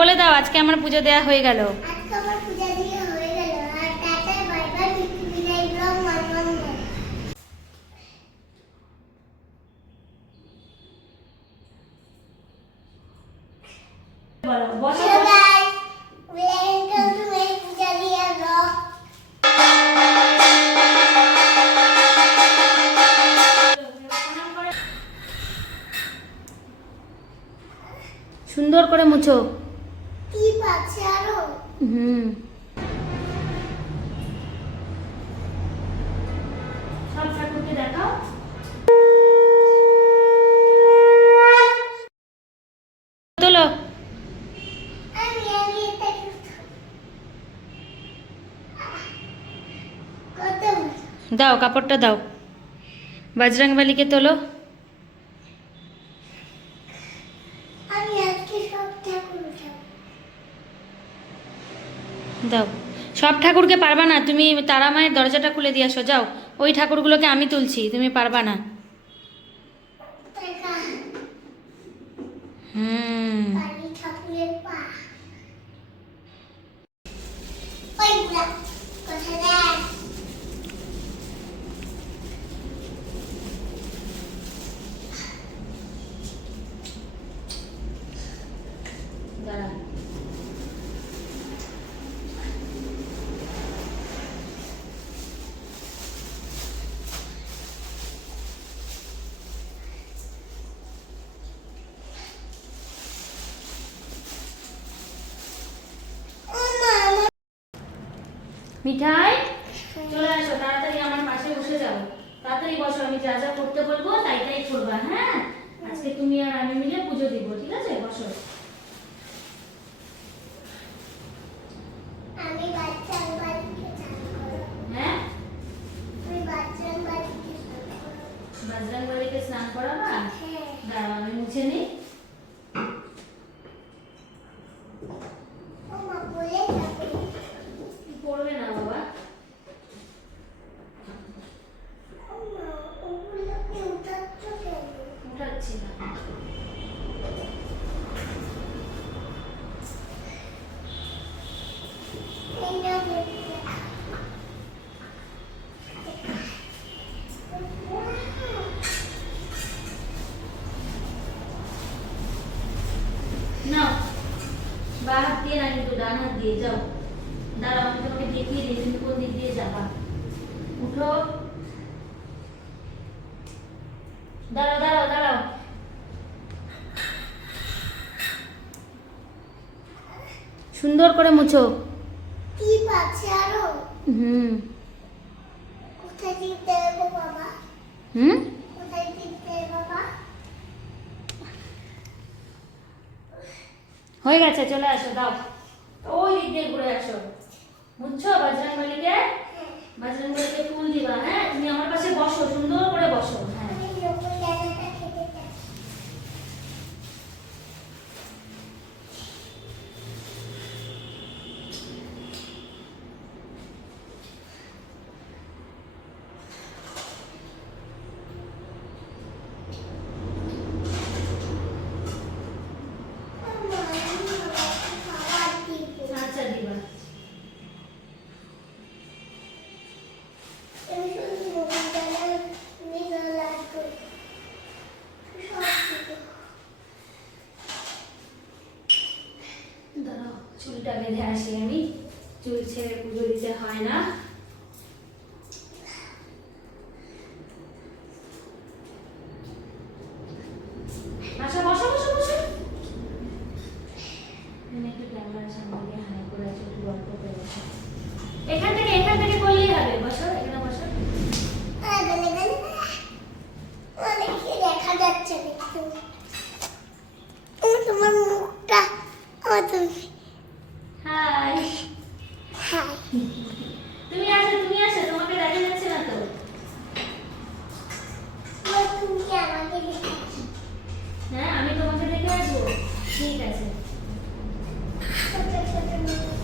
বলে দাও আজকে আমার পুজো দেয়া হয়ে গেল। সুন্দর করে মুছো। হুম তোলো দাও কাপড়টা দাও। বজরংবলীকে তোলো আমি আজকে সব ঠাকুর উঠাবো দাও সব ঠাকুরকে পারবা না, তুমি তারা মায়ের দরজাটা খুলে দিয়ে আসো, যাও। ওই ঠাকুরগুলোকে আমি তুলছি, তুমি পারবা না। হুম কালী ঠাকুরের পা ওই বুড়া কোথায় দেখ দাঁড়া ও মা আমার মিঠাই, চলে আসো, তাড়াতাড়ি আমার পাশে বসে যাও। তাড়াতাড়ি বসো, আমি যা যা করতে বলব তাই তাই করবা হ্যাঁ? আজকে তুমি আর আমি মিলে পুজো দিব, ঠিক আছে? বসো আমি বাচ্চার বাড়িতে চান করো হ্যাঁ আমি বাচ্চার বাড়িতে চান করো বজরং বলীকে স্নান করাবা হ্যাঁ দাঁড়াও আমি মুছে নিই ও মা বলে যাবে পড়বে না বাবা ও মা ওগুলোকে উঠাচ্ছ কেন উঠাচ্ছি না এই নাও দেখতে নাও বা হাত দিয়ে না কিন্তু ডান হাত দিয়ে যাও। দাঁড়াও আমি তোমাকে দেখিয়ে দিই তুমি কোন দিক দিয়ে যাবা? উঠো। দাঁড়াও দাঁড়াও দাঁড়াও। সুন্দর করে মুছো। কি পাচ্ছে আরও? হুম। কোথায় দেবো বাবা? হুম কোথায় টিপতে বাবা হয়ে গেছে, চলে আসো, দাও। ওই দিক দিয়ে ঘুরে আসো। বুঝছ? বজরং বলিকে ফুল দিবা হ্যাঁ? তুমি আমার পাশে বসো সুন্দর করে বসো হ্যাঁ আমি নতুন জায়গাটা খেতে চাই মা, আমি বাবাকে খাবার দিব। আচ্ছা দিবা আমি শুধু নতুন জায়গায় নিজের লাগবে। সব দিব। বেঁধে আসি আমি। চুল ছেড়ে পুজো দিতে হয় না। Thank you.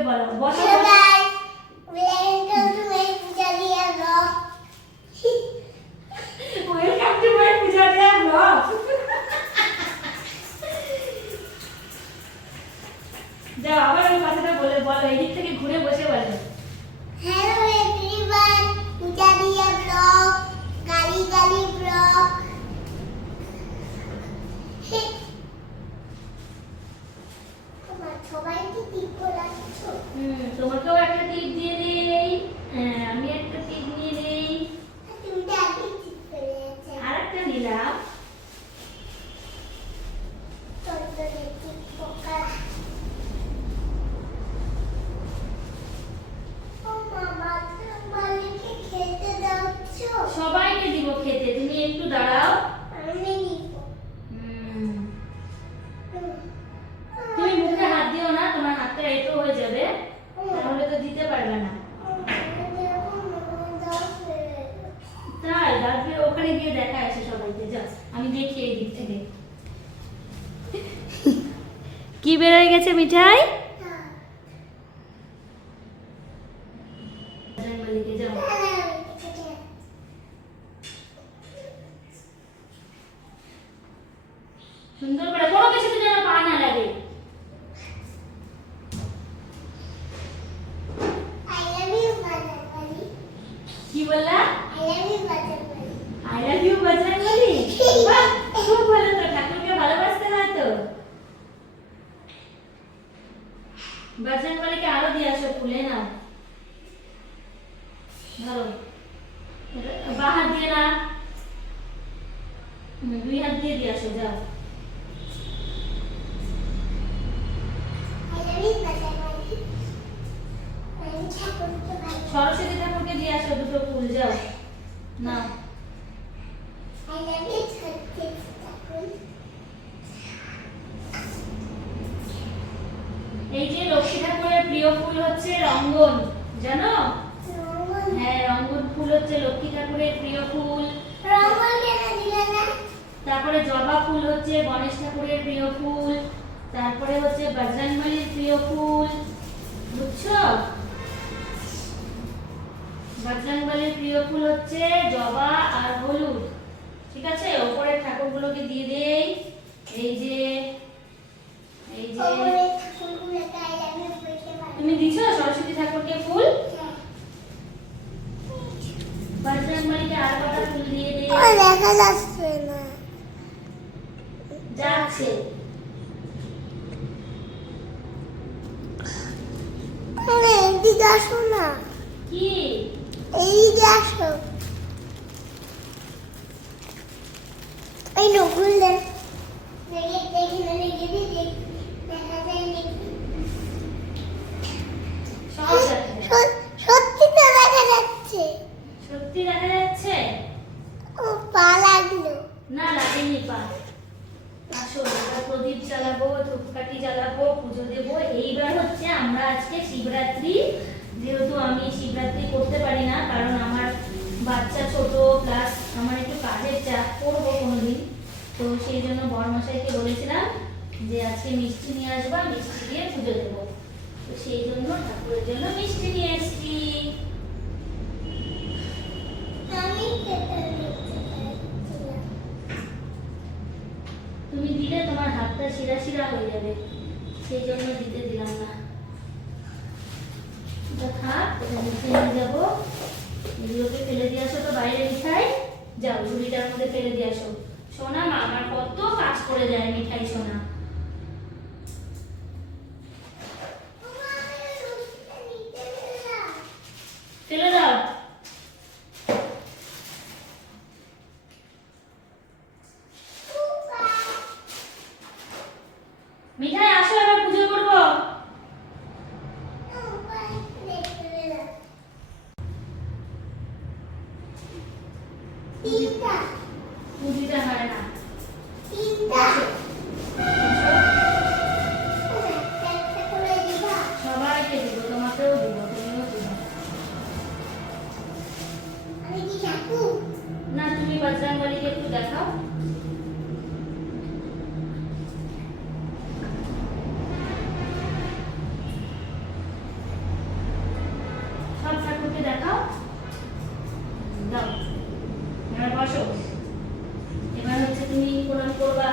থেকে বলো বসো Hello বসো। guys, welcome to my Pujalia vlog. Welcome to my Pujalia vlog যাও আবার ওই কথাটা বলে বলো এদিক থেকে ঘুরে বসে বলো Hello everyone, Pujalia vlog, Gali Gali vlog. তোমার সবাইকে ঠিক বলাচ্ছ হুম তোমাকেও একটা টিপ দিয়ে দেই হ্যাঁ আমি একটা টিপ নিয়ে দেই তুমি তো আগে ঠিক করে আছে আর একটা নিলাম চন্দনের ঠিক পোকা ও মামা মালিকে খেতে দাওছ সবাইকে দিব খেতে তুমি একটু দাঁড়াও আমি নিব হুম তুমি মুখে হাত দিও না তোমার হাতটা এটো হয়ে যাবে তাহলে তো দিতে পারবে না তাই দাঁড়িয়ে ওখানে গিয়ে দেখা আসে সবাইকে যা আমি দেখি এই দিক থেকে কি বেরোয় গেছে মিঠাই? বজরংবলীকে যাও সুন্দর করে কোনো কিছুতে যেন পা না লাগে। কি বললা? আই লাভ ইউ বজরংবলী বাহ খুব ভালো তো ঠাকুরকে ভালোবাসতে হয় তো। বজরংবলীকে আরও দিয়ে আসো ফুলে না ধরো। বাহার দিয়ে না, দুই হাত দিয়ে দিয়ে আসো, যাও সরস্বতী ঠাকুরকে দিয়ে আসো দুটো ফুল যাও না এই যে লক্ষ্মী ঠাকুরের প্রিয় ফুল হচ্ছে রঙ্গন জানো হ্যাঁ রঙ্গন ফুল হচ্ছে লক্ষ্মী ঠাকুরের প্রিয় ফুল। তারপরে জবা ফুল হচ্ছে গণেশ ঠাকুরের প্রিয় ফুল। তারপরে হচ্ছে বজরংবলীর প্রিয় ফুল। বুঝছ? বজরংবলীর প্রিয় ফুল হচ্ছে জবা আর হলুদ। ঠিক আছে? ওপরের ঠাকুরগুলোকে দিয়ে দেই। এই যে এই যে। তুমি দিছো সরস্বতী ঠাকুরকে ফুল বজরংবলীকে আর কটা ফুল দিয়ে দে দেখা যাচ্ছে না যাচ্ছে এইদিকে আসো না কি এইদিকে আসো এই নকুল দেখ দেখি দেখি না দেখি দেখি দেখা যায় নাকি সব যাচ্ছে সত- সত্যি তো দেখা যাচ্ছে সত্যি দেখা যাচ্ছে ও পা লাগল না লাগেনি পা আসো এবার প্রদীপ জ্বালাবো ধূপকাঠি জ্বালাবো পুজো দেবো এইবার হচ্ছে আমরা আজকে শিবরাত্রি যেহেতু আমি শিবরাত্রি করতে পারি না কারণ আমার বাচ্চা ছোট প্লাস আমার একটু কাজের চাপ করব কোনোদিন। তো সেই জন্য বড়মশাইকে বলেছিলাম যে আজকে মিষ্টি নিয়ে আসবা মিষ্টি দিয়ে পুজো দেবো। তো সেই জন্য ঠাকুরের জন্য মিষ্টি নিয়ে এসছি। তুমি দিলে তোমার হাতটা শিরা শিরা হয়ে যাবে। সেই জন্য দিতে দিলাম না। যাব। এগুলোকে ফেলে দিয়ে আসো তো বাইরে মিঠাই। যাও ঝুড়িটার মধ্যে ফেলে দিয়ে আসো। সোনা, মা, আমার কত কাজ করে যায় মিঠাই সোনা। এবার বসো। এবার হচ্ছে তুমি প্রণাম করবা।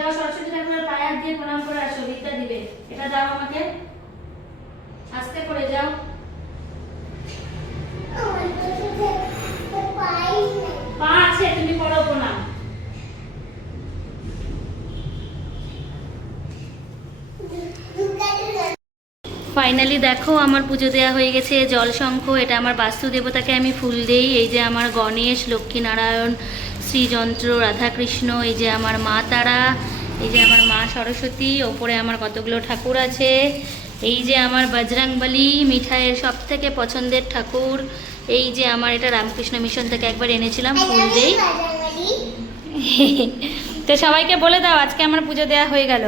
যাও সরস্বতী ঠাকুরের পায়ে হাত দিয়ে প্রণাম করে আসো বিদ্যা দিবে। এটা দাও আমাকে। আস্তে করে যাও। পা আছে তুমি করো প্রণাম। ফাইনালি দেখো আমার পুজো দেওয়া হয়ে গেছে জল শঙ্খ এটা আমার বাস্তু দেবতাকে আমি ফুল দেই এই যে আমার গণেশ লক্ষ্মীনারায়ণ শ্রীযন্ত্র রাধাকৃষ্ণ এই যে আমার মা তারা এই যে আমার মা সরস্বতী ওপরে আমার কতগুলো ঠাকুর আছে এই যে আমার বজরাংবলী মিঠাইয়ের সব থেকে পছন্দের ঠাকুর এই যে আমার এটা রামকৃষ্ণ মিশন থেকে একবার এনেছিলাম ফুল দেই তো সবাইকে বলে দাও আজকে আমার পুজো দেওয়া হয়ে গেল।